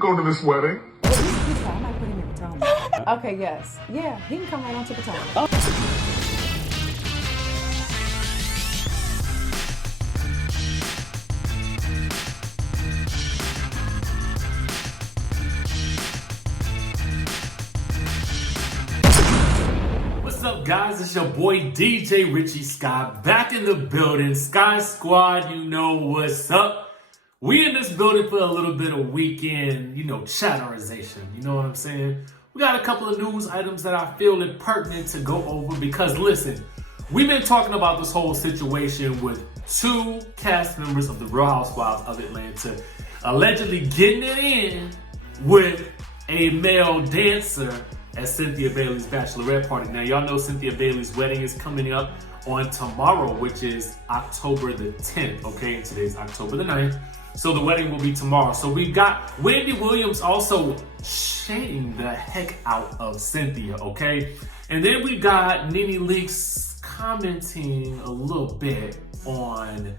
go to this wedding. I might put him in Potomac. Okay, yes. Yeah, he can come right on to Potomac. What's up, guys? It's your boy DJ Richie Scott back in the building. Sky Squad, you know what's up. We in this building for a little bit of weekend, chatterization. You know what I'm saying? We got a couple of news items that I feel it pertinent to go over because, listen, we've been talking about this whole situation with two cast members of the Real Housewives of Atlanta allegedly getting it in with a male dancer at Cynthia Bailey's bachelorette party. Now, y'all know Cynthia Bailey's wedding is coming up on tomorrow, which is October the 10th, okay? And today's October the 9th. So the wedding will be tomorrow. So we've got Wendy Williams also shading the heck out of Cynthia, okay? And then we got Nene Leakes commenting a little bit on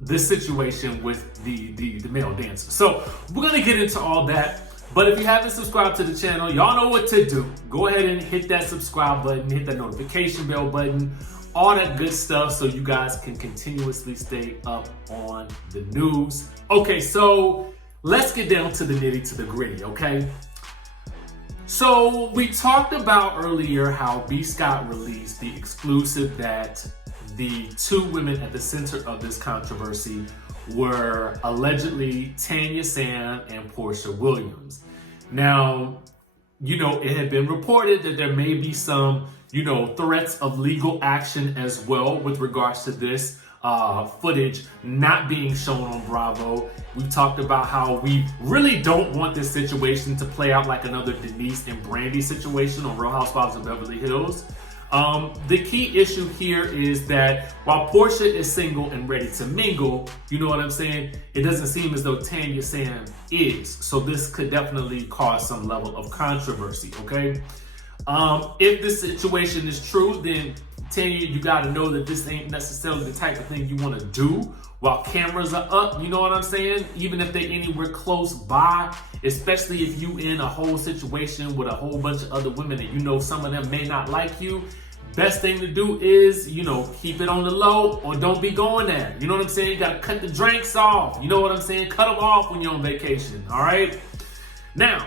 this situation with the male dancer. So we're gonna get into all that. But if you haven't subscribed to the channel, y'all know what to do. Go ahead and hit that subscribe button, hit that notification bell button, all that good stuff so you guys can continuously stay up on the news. Okay, so let's get down to the nitty to the gritty, okay? So we talked about earlier how B. Scott released the exclusive that the two women at the center of this controversy were allegedly Tanya Sam and Porsha Williams. Now, it had been reported that there may be some, threats of legal action as well with regards to this footage not being shown on Bravo. We talked about how we really don't want this situation to play out like another Denise and Brandy situation on Real Housewives of Beverly Hills. The key issue here is that while Porsha is single and ready to mingle, you know what I'm saying? It doesn't seem as though Tanya Sam is. So this could definitely cause some level of controversy, okay? If this situation is true, then Tanya, you gotta know that this ain't necessarily the type of thing you wanna do while cameras are up, you know what I'm saying? Even if they're anywhere close by, especially if you in a whole situation with a whole bunch of other women and some of them may not like you, best thing to do is, keep it on the low or don't be going there. You know what I'm saying? You gotta cut the drinks off. You know what I'm saying? Cut them off when you're on vacation, all right? Now,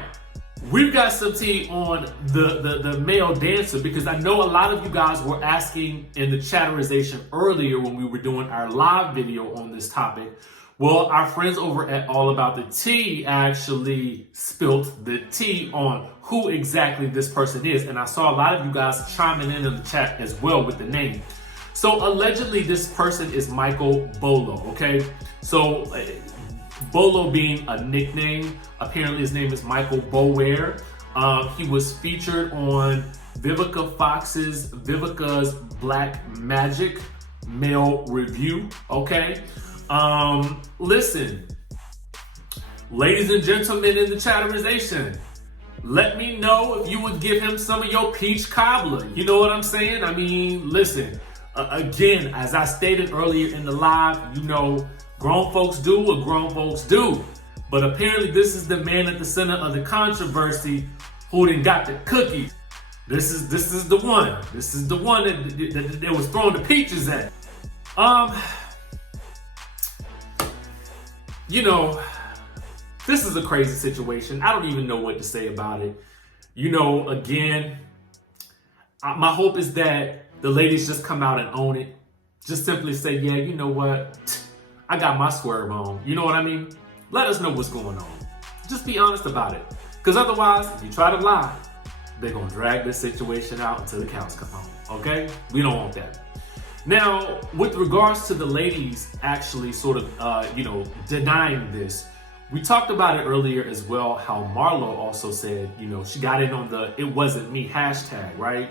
we've got some tea on the male dancer because I know a lot of you guys were asking in the chatterization earlier when we were doing our live video on this topic. Well, our friends over at All About the Tea actually spilt the tea on who exactly this person is. And I saw a lot of you guys chiming in the chat as well with the name. So allegedly this person is Michael Bolo, okay? So Bolo being a nickname, apparently his name is Michael Bower. He was featured on Vivica Fox's Vivica's Black Magic Male Review, okay? Listen, ladies and gentlemen in the chatterization, let me know if you would give him some of your peach cobbler. You know what I'm saying? I mean, listen, again, as I stated earlier in the live, grown folks do what grown folks do. But apparently this is the man at the center of the controversy who done got the cookies. This is the one. This is the one that was throwing the peaches at. This is a crazy situation. I don't even know what to say about it. Again, my hope is that the ladies just come out and own it. Just simply say, yeah, you know what? I got my swerve on. You know what I mean? Let us know what's going on. Just be honest about it. Because otherwise, if you try to lie, they're going to drag this situation out until the cows come home. Okay? We don't want that. Now, with regards to the ladies actually sort of, denying this, we talked about it earlier as well, how Marlo also said, she got in on the "it wasn't me" hashtag, right?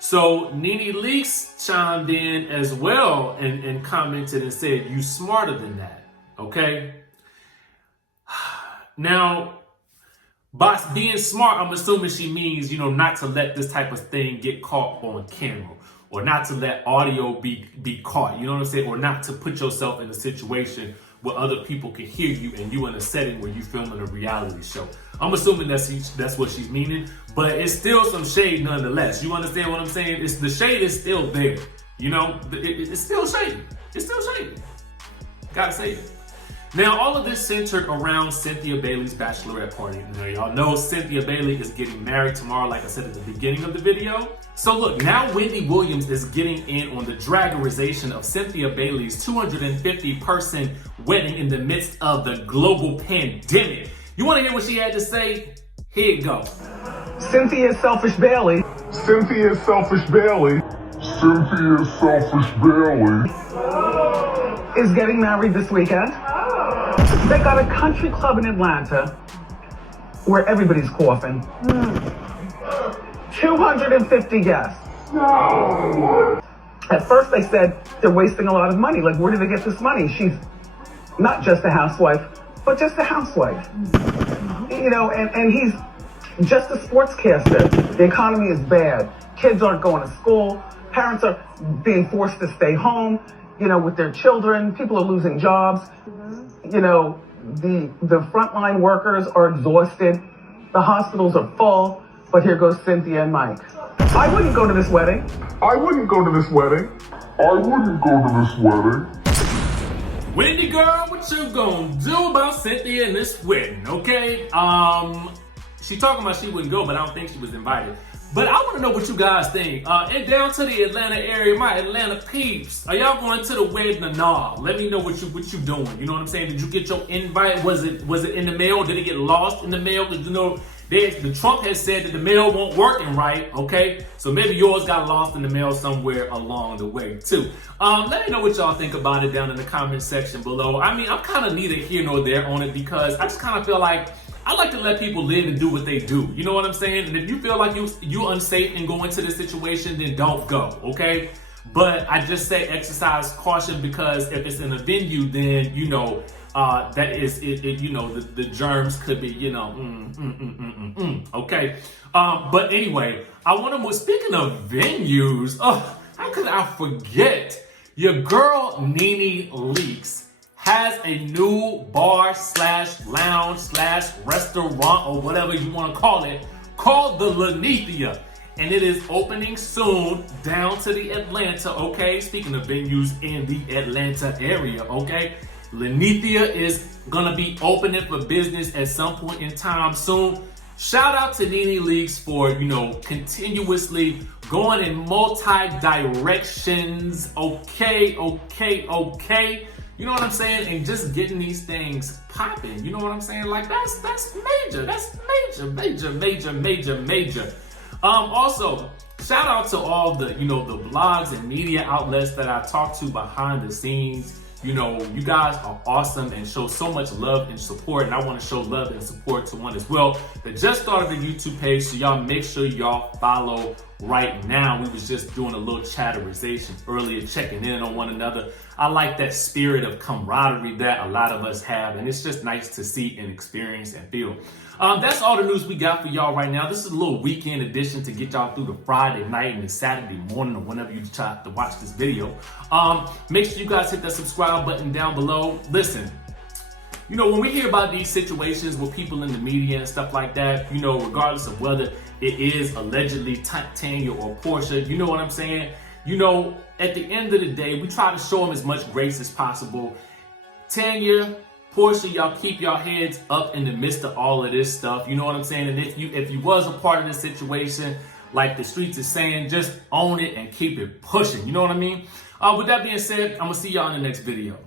So Nene Leakes chimed in as well and commented and said, "You smarter than that," okay? Now, by being smart, I'm assuming she means, not to let this type of thing get caught on camera. Or not to let audio be caught, you know what I'm saying? Or not to put yourself in a situation where other people can hear you and you in a setting where you filming a reality show. I'm assuming that's what she's meaning, but it's still some shade nonetheless. You understand what I'm saying? The shade is still there. You know, it's still shady. It's still shady. Gotta say it. Now, all of this centered around Cynthia Bailey's bachelorette party. Now, y'all know Cynthia Bailey is getting married tomorrow, like I said at the beginning of the video. So look, now Wendy Williams is getting in on the dragarization of Cynthia Bailey's 250-person wedding in the midst of the global pandemic. You want to hear what she had to say? Here it goes. Cynthia Selfish Bailey. Cynthia Selfish Bailey. Cynthia Selfish Bailey is getting married this weekend. They got a country club in Atlanta where everybody's coughing. 250 guests. At first they said they're wasting a lot of money. Like, where do they get this money? She's not just a housewife, but just a housewife. You know, and he's just a sportscaster. The economy is bad. Kids aren't going to school. Parents are being forced to stay home, you know, with their children. People are losing jobs. You know, the frontline workers are exhausted. The hospitals are full. But here goes Cynthia and Mike. I wouldn't go to this wedding. I wouldn't go to this wedding. I wouldn't go to this wedding. Wendy girl, what you gonna do about Cynthia and this wedding, okay? She talking about she wouldn't go, but I don't think she was invited. But I want to know what you guys think. And down to the Atlanta area, my Atlanta peeps, are y'all going to the wedding or not? Let me know what you doing. You know what I'm saying? Did you get your invite? Was it in the mail? Did it get lost in the mail? Because you know, the Trump has said that the mail won't working right. Okay, so maybe yours got lost in the mail somewhere along the way too. Let me know what y'all think about it down in the comment section below. I mean, I'm kind of neither here nor there on it because I just kind of feel like I like to let people live and do what they do. You know what I'm saying? And if you feel like you're unsafe and go into this situation, then don't go, okay? But I just say exercise caution because if it's in a venue, then, you know, that is, you know, the germs could be, you know, okay? But anyway, I want to move, speaking of venues, how could I forget? Your girl, Nene Leakes, has a new bar / lounge / restaurant or whatever you want to call it called the Lenithia, and it is opening soon down to the Atlanta, okay? Speaking of venues in the Atlanta area, okay? Lenithia is gonna be opening for business at some point in time soon. Shout out to Nene Leakes for, you know, continuously going in multi-directions, okay? You know what I'm saying? And just getting these things popping. You know what I'm saying? Like that's major. That's major. Also, shout out to all the, you know, the blogs and media outlets that I talk to behind the scenes. You know, you guys are awesome and show so much love and support. And I want to show love and support to one as well that just started a YouTube page. So y'all make sure y'all follow right now. We was just doing a little chatterization earlier, checking in on one another. I like that spirit of camaraderie that a lot of us have. And it's just nice to see and experience and feel. That's all the news we got for y'all right now. This is a little weekend edition to get y'all through the Friday night and the Saturday morning or whenever you decide to watch this video. Make sure you guys hit that subscribe button down below. Listen, you know, when we hear about these situations with people in the media and stuff like that, you know, regardless of whether it is allegedly Tanya or Porsha, you know what I'm saying? You know, at the end of the day, we try to show them as much grace as possible. Tanya, Porsha, y'all keep y'all heads up in the midst of all of this stuff. You know what I'm saying? And if you was a part of this situation, like the streets is saying, just own it and keep it pushing. You know what I mean? With that being said, I'm gonna see y'all in the next video.